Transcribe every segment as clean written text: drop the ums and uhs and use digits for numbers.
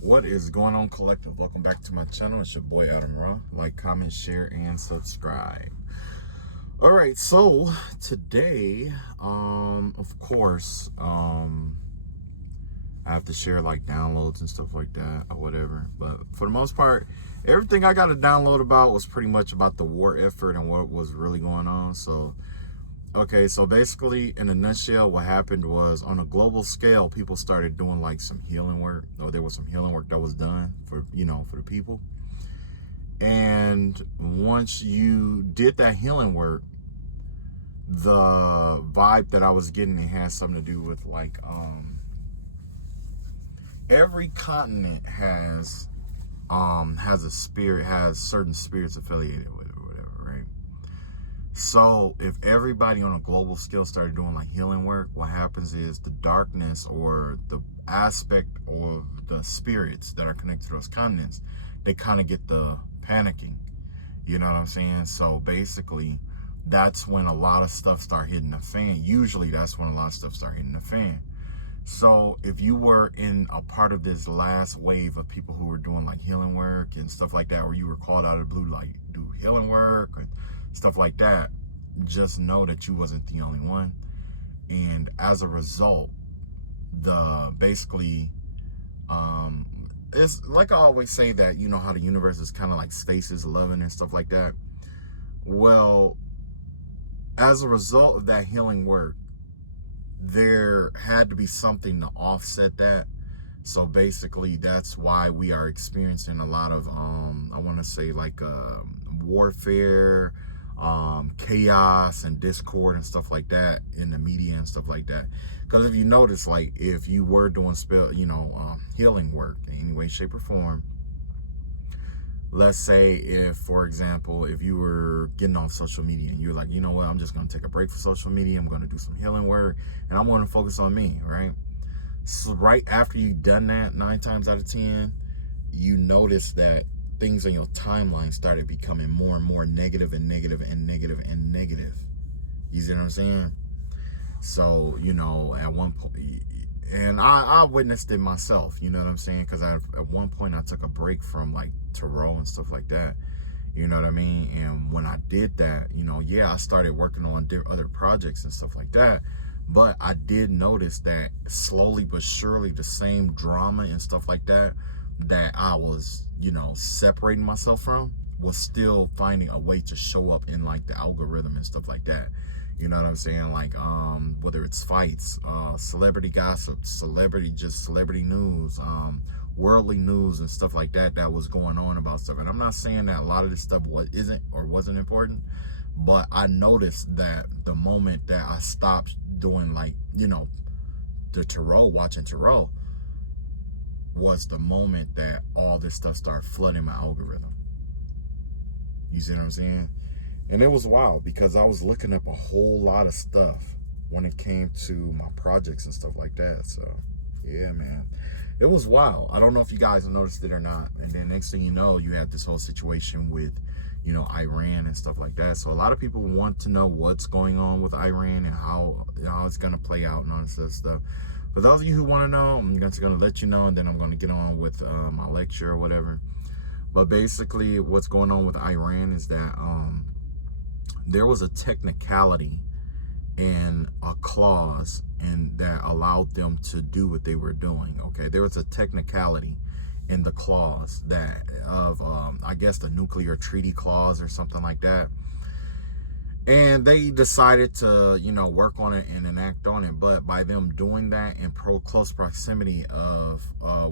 What is going on, collective? Welcome back to my channel. It's your boy Adam Raw. Like, comment, share, and subscribe. All right, so today, of course, I have to share like downloads and stuff like that or whatever. But for the most part, everything I got to download about was pretty much about the war effort and what was really going on. So okay, so basically, in a nutshell, what happened was on a global scale, people started doing like some healing work, or there was some healing work that was done for, for the people. And once you did that healing work, the vibe that I was getting, it has something to do with like, every continent has a spirit, has certain spirits affiliated with it or whatever, right? So if everybody on a global scale started doing like healing work, what happens is the darkness or the aspect of the spirits that are connected to those continents, they kind of get the panicking. You know what I'm saying? So basically, that's when a lot of stuff start hitting the fan. Usually that's when a lot of stuff start hitting the fan. So if you were in a part of this last wave of people who were doing like healing work and stuff like that, or you were called out of the blue like do healing work and stuff like that, just know that you wasn't the only one. And as a result, it's like I always say that, you know how the universe is kind of like stasis loving and stuff like that. Well, as a result of that healing work, there had to be something to offset that. So basically, that's why we are experiencing a lot of I want to say like warfare, chaos and discord and stuff like that in the media and stuff like that. Because if you notice, like if you were doing healing work in any way, shape, or form, let's say if, for example, if you were getting off social media and you're like, you know what, I'm just going to take a break from social media, I'm going to do some healing work, and I'm going to focus on me, right? So right after you've done that, 9 times out of 10, you notice that things on your timeline started becoming more and more negative and negative and negative and negative. You see what I'm saying? So, at one point, and I witnessed it myself, you know what I'm saying? Because at one point I took a break from like tarot and stuff like that, you know what I mean? And when I did that, I started working on other projects and stuff like that. But I did notice that slowly but surely the same drama and stuff like that I was, separating myself from was still finding a way to show up in like the algorithm and stuff like that. You know what I'm saying? Like, whether it's fights, celebrity gossip, celebrity news, worldly news and stuff like that was going on about stuff. And I'm not saying that a lot of this stuff wasn't important, but I noticed that the moment that I stopped doing like, the watching tarot, was the moment that all this stuff started flooding my algorithm. You see what I'm saying? And it was wild because I was looking up a whole lot of stuff when it came to my projects and stuff like that. So, yeah, man. It was wild. I don't know if you guys noticed it or not. And then next thing you know, you had this whole situation with, Iran and stuff like that. So a lot of people want to know what's going on with Iran and how it's going to play out and all this other stuff. For those of you who want to know, I'm just going to let you know, and then I'm going to get on with my lecture or whatever. But basically, what's going on with Iran is that there was a technicality and a clause that allowed them to do what they were doing. Okay, there was a technicality in the clause that of I guess the nuclear treaty clause or something like that. And they decided to, work on it and enact on it. But by them doing that in close proximity of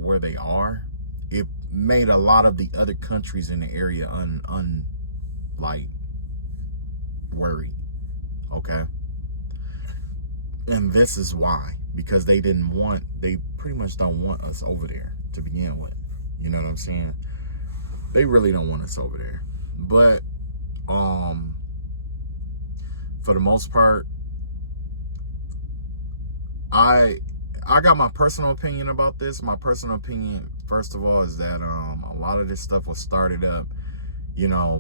where they are, it made a lot of the other countries in the area worried. Okay. And this is why, because they pretty much don't want us over there to begin with. You know what I'm saying? They really don't want us over there. But for the most part, I got my personal opinion about this. My personal opinion, first of all, is that a lot of this stuff was started up,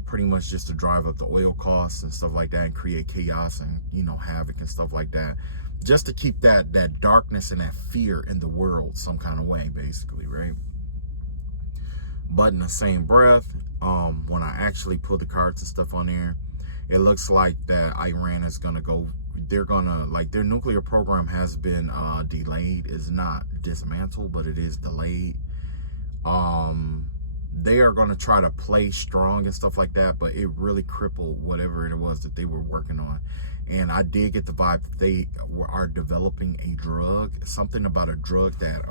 pretty much just to drive up the oil costs and stuff like that and create chaos and, havoc and stuff like that. Just to keep that darkness and that fear in the world some kind of way, basically, right? But in the same breath, when I actually put the cards and stuff on there, it looks like that Iran is gonna go. They're gonna, like, their nuclear program has been delayed. It's not dismantled, but it is delayed. They are gonna try to play strong and stuff like that, but it really crippled whatever it was that they were working on. And I did get the vibe that they are developing a drug, something about a drug that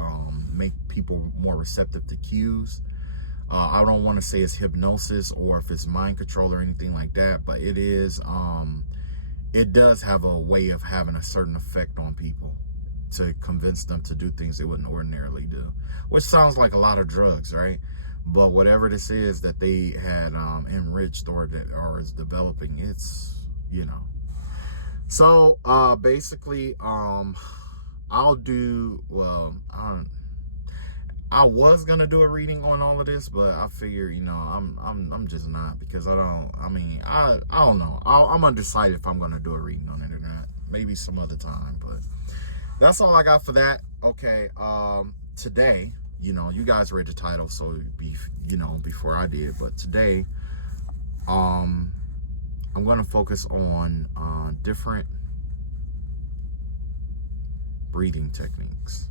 make people more receptive to cues. I don't want to say it's hypnosis or if it's mind control or anything like that, but it is. It does have a way of having a certain effect on people to convince them to do things they wouldn't ordinarily do, which sounds like a lot of drugs, right? But whatever this is that they had enriched or is developing, it's, you know. So basically, I'll do, well, I was gonna do a reading on all of this, but I figure, you know, I'm just not, because I don't know. I'm undecided if I'm gonna do a reading on it or not. Maybe some other time, but that's all I got for that. Okay, today, you know, you guys read the title, so you know, before I did, but today, I'm gonna focus on different breathing techniques.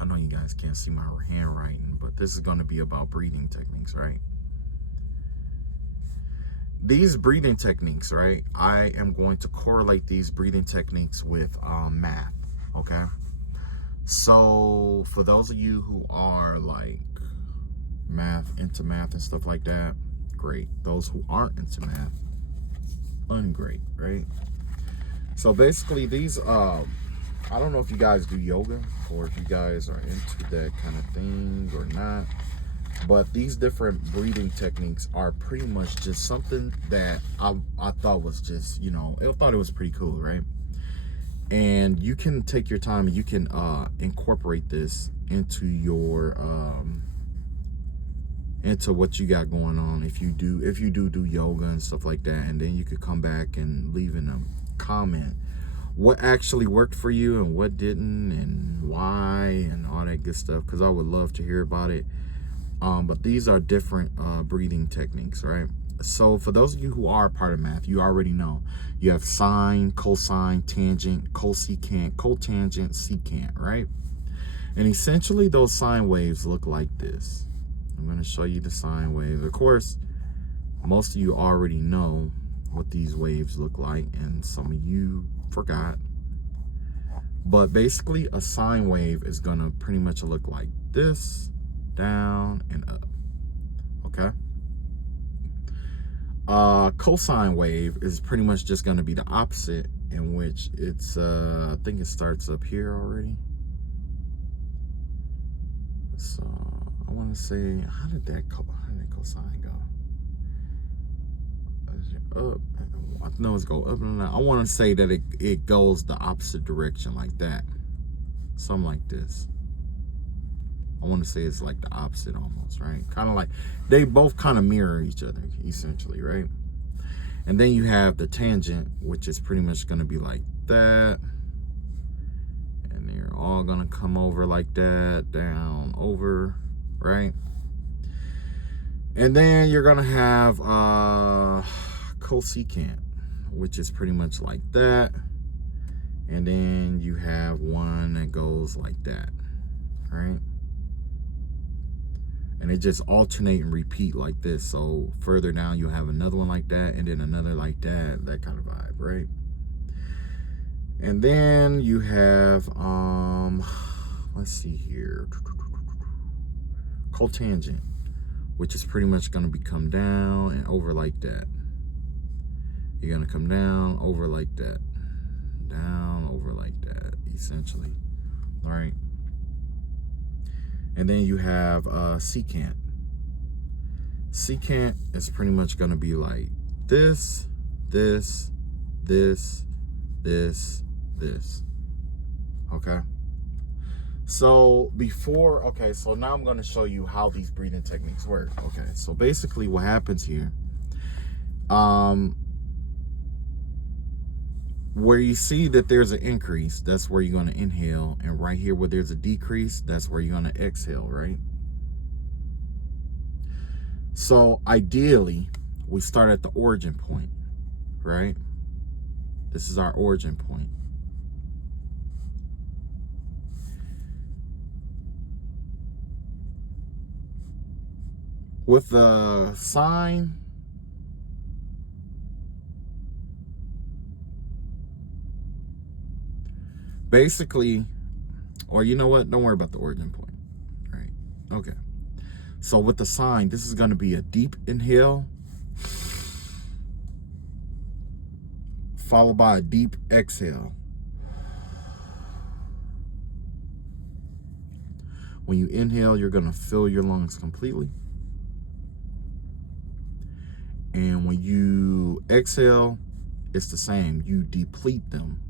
I know you guys can't see my handwriting, but this is going to be about breathing techniques, right? These breathing techniques, right? I am going to correlate these breathing techniques with math, okay? So for those of you who are like into math and stuff like that, great. Those who aren't into math, ungreat, right? So basically these, I don't know if you guys do yoga or if you guys are into that kind of thing or not, but these different breathing techniques are pretty much just something that I thought was just, you know, I thought it was pretty cool, right? And you can take your time and you can incorporate this into your into what you got going on if you do yoga and stuff like that, and then you could come back and leave in a comment what actually worked for you and what didn't and why and all that good stuff, because I would love to hear about it. But these are different breathing techniques, right? So for those of you who are a part of math, you already know you have sine, cosine, tangent, cosecant, cotangent, secant, right? And essentially those sine waves look like this. I'm going to show you the sine waves. Of course, most of you already know what these waves look like, and some of you forgot. But basically a sine wave is going to pretty much look like this, down and up, okay? Cosine wave is pretty much just going to be the opposite, in which it's I think it starts up here already. So I want to say, how did cosine go? Up. I know it's go up and down. I want to say that it goes the opposite direction, like that, something like this. I want to say it's like the opposite almost, right? Kind of like they both kind of mirror each other essentially, right? And then you have the tangent, which is pretty much going to be like that, and they're all going to come over like that, down, over, right? And then you're going to have cosecant, which is pretty much like that, and then you have one that goes like that, right? And it just alternate and repeat like this. So further down you have another one like that, and then another like that, that kind of vibe, right? And then you have let's see here, cotangent, which is pretty much going to come down and over like that. You're going to come down, over like that, down, over like that, essentially, all right? And then you have secant. Secant is pretty much going to be like this, this, this, this, this, okay? So so now I'm going to show you how these breathing techniques work. Okay, so basically what happens here, where you see that there's an increase, that's where you're going to inhale, and right here where there's a decrease, that's where you're going to exhale, right? So ideally, we start at the origin point, right? This is our origin point. With the sign, basically, or you know what? Don't worry about the origin point. All right. Okay. So with the sign, this is going to be a deep inhale followed by a deep exhale. When you inhale, you're going to fill your lungs completely. And when you exhale, it's the same. You deplete them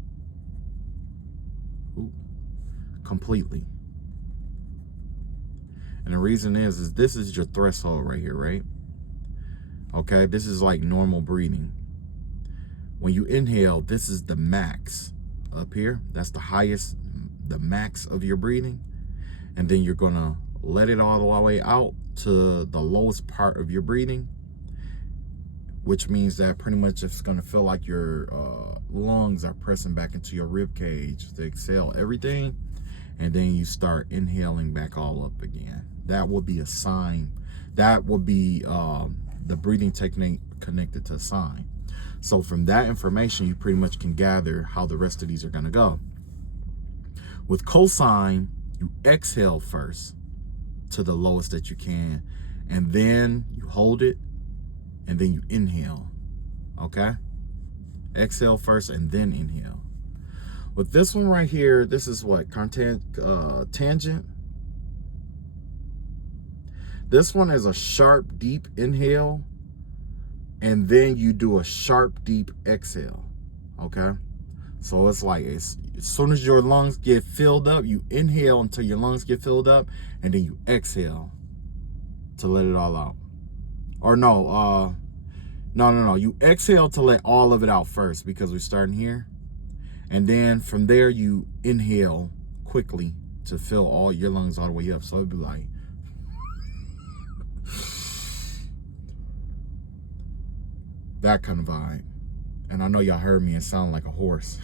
completely. And the reason is this is your threshold right here, right? Okay, this is like normal breathing. When you inhale, this is the max up here. That's the highest, the max of your breathing. And then you're gonna let it all the way out to the lowest part of your breathing, which means that pretty much it's gonna feel like your lungs are pressing back into your rib cage to exhale everything. And then you start inhaling back all up again. That will be a sign. That will be the breathing technique connected to a sign. So from that information, you pretty much can gather how the rest of these are gonna go. With cosign, you exhale first to the lowest that you can, and then you hold it, and then you inhale, okay? Exhale first and then inhale. With this one right here, this is what, tangent. This one is a sharp, deep inhale, and then you do a sharp, deep exhale, okay? So it's like, as soon as your lungs get filled up, you inhale until your lungs get filled up, and then you exhale to let it all out. Or no, you exhale to let all of it out first, because we're starting here. And then from there, you inhale quickly to fill all your lungs all the way up. So it'd be like, that kind of vibe. And I know y'all heard me and sound like a horse.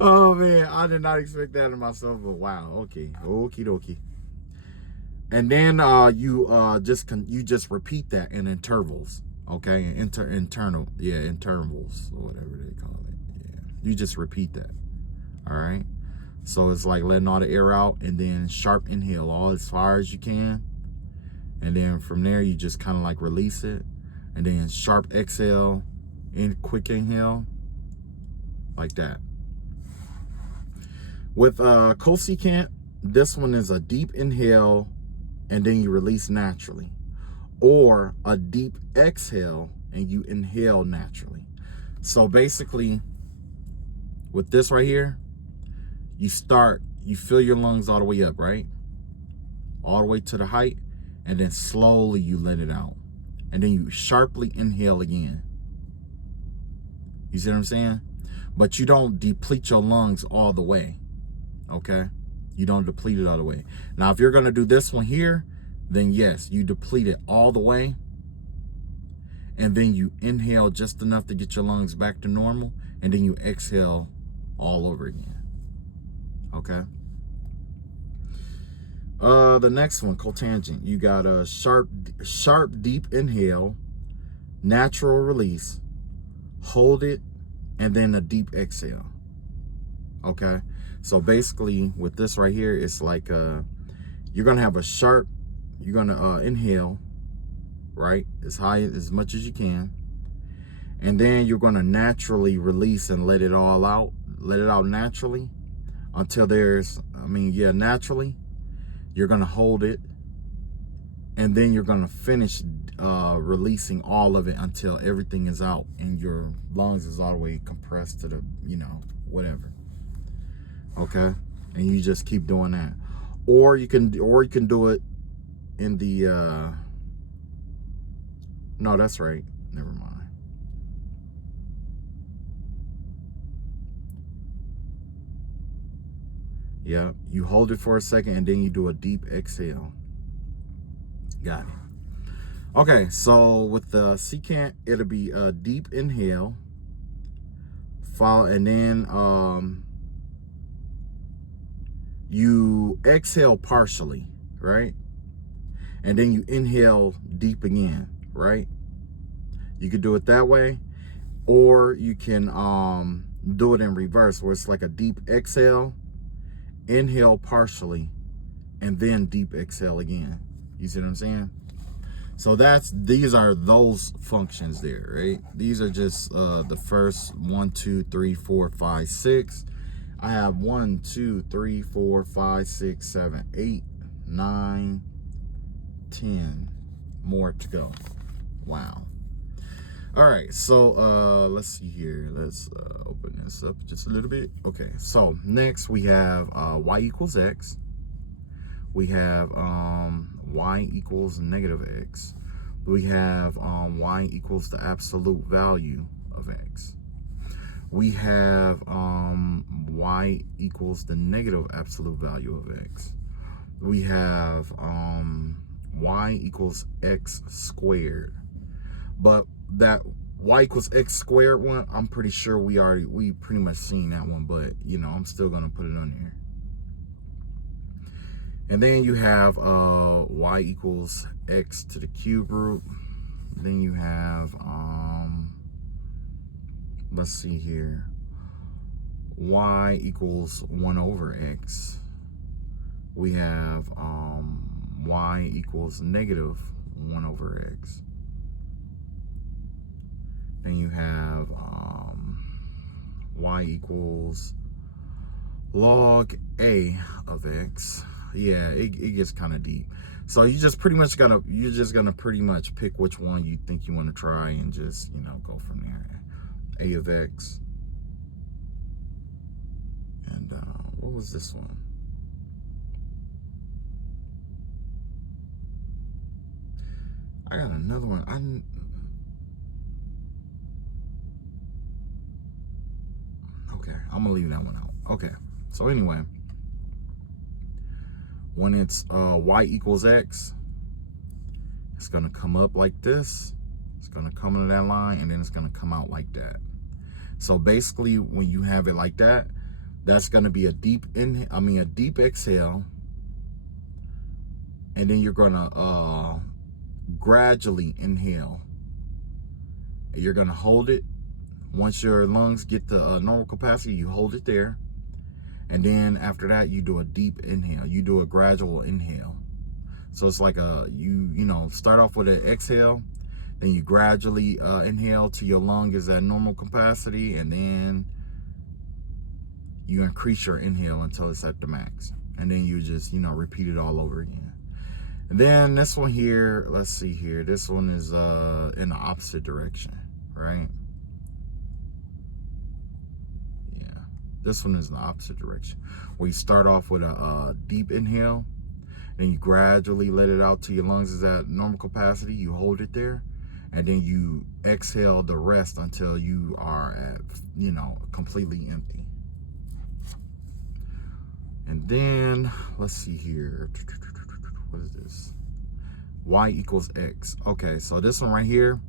Oh man, I did not expect that of myself, but wow, okay, okie dokie. And then you just repeat that in intervals, okay? Intervals or whatever they call it. Yeah, you just repeat that. All right. So it's like letting all the air out, and then sharp inhale all as far as you can, and then from there you just kind of like release it, and then sharp exhale, quick inhale, like that. With cosecant, this one is a deep inhale, and then you release naturally, or a deep exhale and you inhale naturally. So basically, with this right here, you fill your lungs all the way up, right? All the way to the height, and then slowly you let it out. And then you sharply inhale again. You see what I'm saying? But you don't deplete your lungs all the way, okay? You don't deplete it all the way. Now, if you're gonna do this one here, then yes, you deplete it all the way, and then you inhale just enough to get your lungs back to normal, and then you exhale all over again, okay? The next one, cotangent. You got a sharp, deep inhale, natural release, hold it, and then a deep exhale, okay? So basically with this right here, it's like you're gonna have a sharp, you're gonna inhale, right, as high as much as you can, and then you're gonna naturally release and let it all out, naturally until there's, naturally. You're gonna hold it, and then you're gonna finish releasing all of it until everything is out and your lungs is all the way compressed to the, whatever. Okay, and you just keep doing that, or you can do it in the no, that's right, never mind. Yeah, you hold it for a second and then you do a deep exhale. Got it. Okay, so with the secant, it'll be a deep inhale, follow, and then you exhale partially, right? And then you inhale deep again, right? You could do it that way, or you can do it in reverse, where it's like a deep exhale, inhale partially, and then deep exhale again. You see what I'm saying? So these are those functions there, right? These are just the first 1, 2, 3, 4, 5, 6. I have 1, 2, 3, 4, 5, 6, 7, 8, 9, 10 more to go. Wow. All right, so let's see here. Let's open this up just a little bit. Okay, so next we have y equals x. We have y equals negative x. We have y equals the absolute value of x. We have y equals the negative absolute value of x. We have y equals x squared. But that y equals x squared one, I'm pretty sure we pretty much seen that one, but you know, I'm still gonna put it on here. And then you have y equals x to the cube root. Then you have let's see here, y equals 1 over x. We have y equals negative 1 over x. Then you have y equals log a of x. Yeah, it gets kind of deep. So you just pretty much you're just gonna pretty much pick which one you think you want to try and just, you know, go from there. A of x. And what was this one? I got another one. Okay, I'm gonna leave that one out. Okay, so anyway, when it's y equals x, it's gonna come up like this. It's gonna come into that line, and then it's gonna come out like that. So basically, when you have it like that, that's gonna be a deep exhale, and then you're gonna gradually inhale. You're gonna hold it. Once your lungs get the normal capacity, you hold it there. And then after that, you do a deep inhale. You do a gradual inhale. So it's like you know, start off with an exhale, then you gradually inhale till your lung is at normal capacity, and then you increase your inhale until it's at the max. And then you just, you know, repeat it all over again. And then this one here, let's see here. This one is in the opposite direction, right? This one is in the opposite direction, where you start off with a deep inhale, then you gradually let it out till your lungs is at normal capacity. You hold it there, and then you exhale the rest until you are at, you know, completely empty. And then let's see here. What is this? Y equals x. Okay, so this one right here,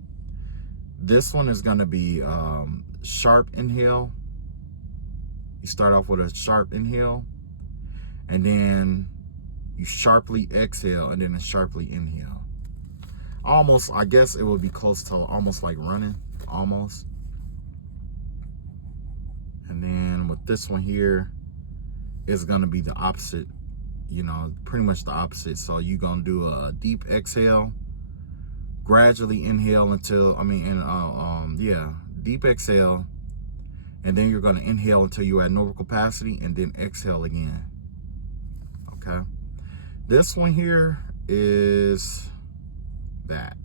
this one is gonna be sharp inhale. You start off with a sharp inhale, and then you sharply exhale, and then a sharply inhale. Almost, I guess it would be close to almost like running, almost. And then with this one here, it's gonna be the opposite, you know, pretty much the opposite. So you're gonna do a deep exhale, gradually inhale until, deep exhale, and then you're gonna inhale until you're at normal capacity, and then exhale again. Okay. This one here is that.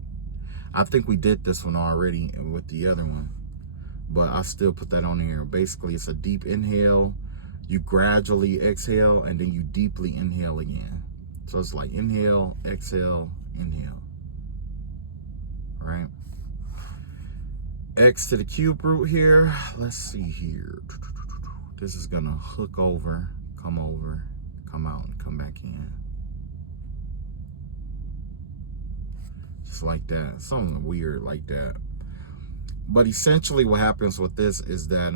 I think we did this one already with the other one, but I still put that on here. Basically, it's a deep inhale, you gradually exhale, and then you deeply inhale again. So it's like inhale, exhale, inhale. All right. X to the cube root here. Let's see here. This is gonna hook over come over, come out, and come back in. Just like that. Something weird like that. But essentially what happens with this is that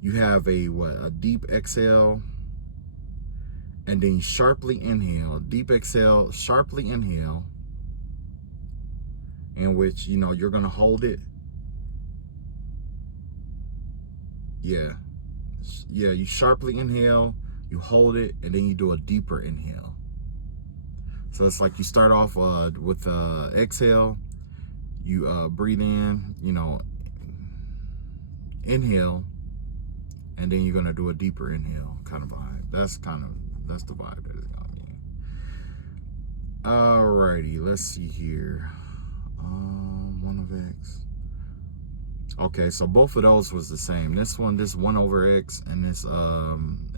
you have a deep exhale, and then you sharply inhale. Deep exhale, sharply inhale, in which, you know, you're gonna hold it. Yeah, you sharply inhale, you hold it, and then you do a deeper inhale. So it's like you start off with exhale, you breathe in, you know, inhale, and then you're gonna do a deeper inhale kind of vibe. That's the vibe that it's gonna be. Alrighty, let's see here. 1 over x. Okay, so both of those was the same. This 1 over x, and this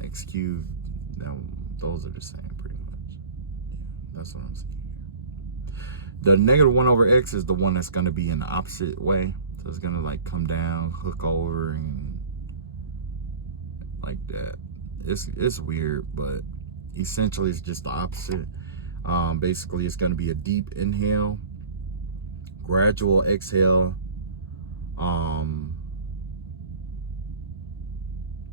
x cubed, those are the same pretty much. Yeah, that's what I'm seeing here. The negative 1 over x is the one that's going to be in the opposite way. So it's going to like come down, hook over, and like that. It's weird, but essentially it's just the opposite. Basically it's going to be a deep inhale, gradual exhale,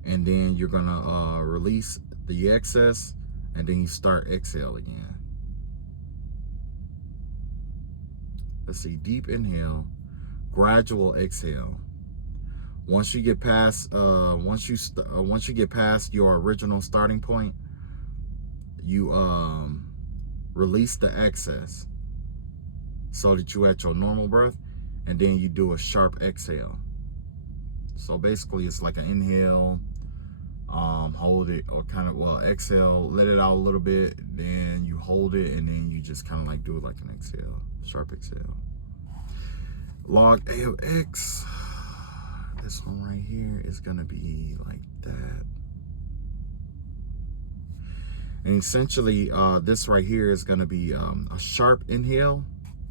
and then you're gonna release the excess, and then you start exhale again. Let's see, deep inhale, gradual exhale. Once you get past once you get past your original starting point, you release the excess so that you at your normal breath, and then you do a sharp exhale. So basically it's like an inhale, hold it, or kind of, well, exhale, let it out a little bit, then you hold it, and then you just kind of like do it like an exhale, sharp exhale. Log A of x, this one right here is gonna be like that. And essentially this right here is gonna be a sharp inhale,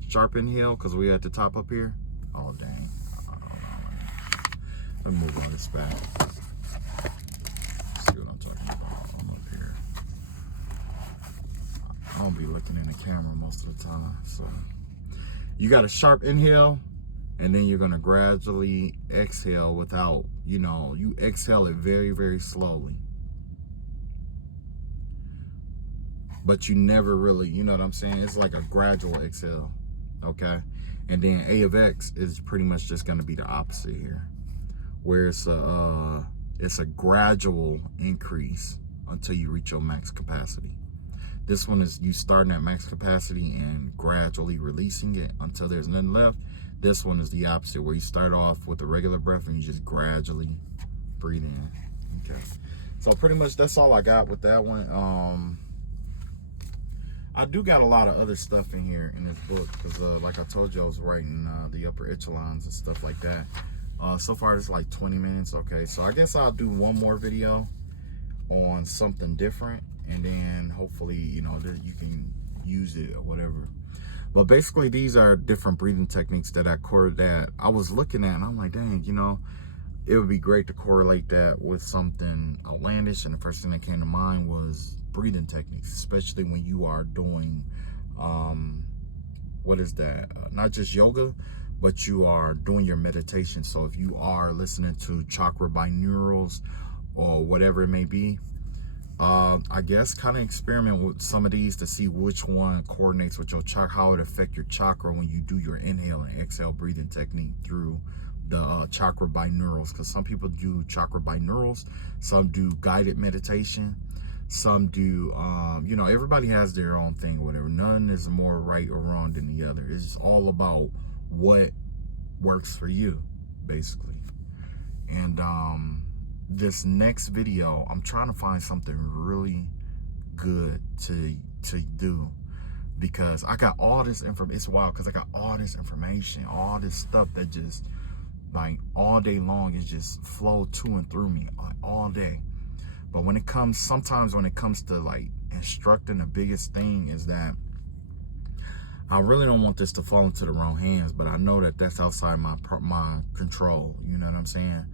because we're at the top up here. Oh dang, let me move all this back. See what I'm talking about. I'm up here. I don't be looking in the camera most of the time. So you got a sharp inhale, and then you're gonna gradually exhale without, you know, you exhale it very, very slowly. But you never really, you know what I'm saying? It's like a gradual exhale, okay? And then A of x is pretty much just gonna be the opposite here, where it's a gradual increase until you reach your max capacity. This one is you starting at max capacity and gradually releasing it until there's nothing left. This one is the opposite, where you start off with a regular breath and you just gradually breathe in. Okay, so pretty much that's all I got with that one. I do got a lot of other stuff in here in this book, because like I told you, I was writing the upper echelons and stuff like that. So far it's like 20 minutes. Okay, so I guess I'll do one more video on something different, and then hopefully, you know, that you can use it or whatever. But basically these are different breathing techniques that I was looking at, and I'm like, dang, you know, it would be great to correlate that with something outlandish. And the first thing that came to mind was breathing techniques, especially when you are doing what is that, not just yoga, but you are doing your meditation. So if you are listening to chakra binaurals or whatever it may be, I guess kind of experiment with some of these to see which one coordinates with your chakra, how it affect your chakra when you do your inhale and exhale breathing technique through the chakra binaurals. Because some people do chakra binaurals, some do guided meditation, some do you know, everybody has their own thing, whatever. None is more right or wrong than the other. It's just all about what works for you, basically. And this next video, I'm trying to find something really good to do, because I got all this information. It's wild, because I got all this information, all this stuff that just like all day long is just flow to and through me all day. But when it comes, sometimes when it comes to like instructing, the biggest thing is that I really don't want this to fall into the wrong hands, but I know that that's outside my control. You know what I'm saying?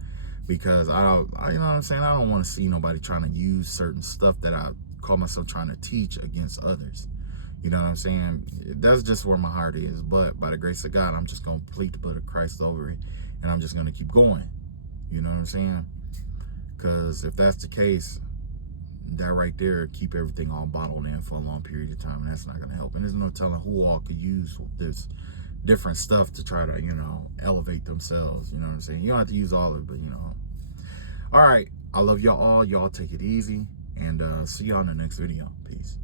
because you know what I'm saying, I don't want to see nobody trying to use certain stuff that I call myself trying to teach against others. You know what I'm saying? That's just where my heart is. But by the grace of God, I'm just going to plead the blood of Christ over it, and I'm just going to keep going. You know what I'm saying? Because if that's the case, that right there keep everything all bottled in for a long period of time, and that's not going to help. And there's no telling who all could use this different stuff to try to, you know, elevate themselves. You know what I'm saying? You don't have to use all of it, but, you know. All right. I love y'all all. Y'all take it easy, and see y'all in the next video. Peace.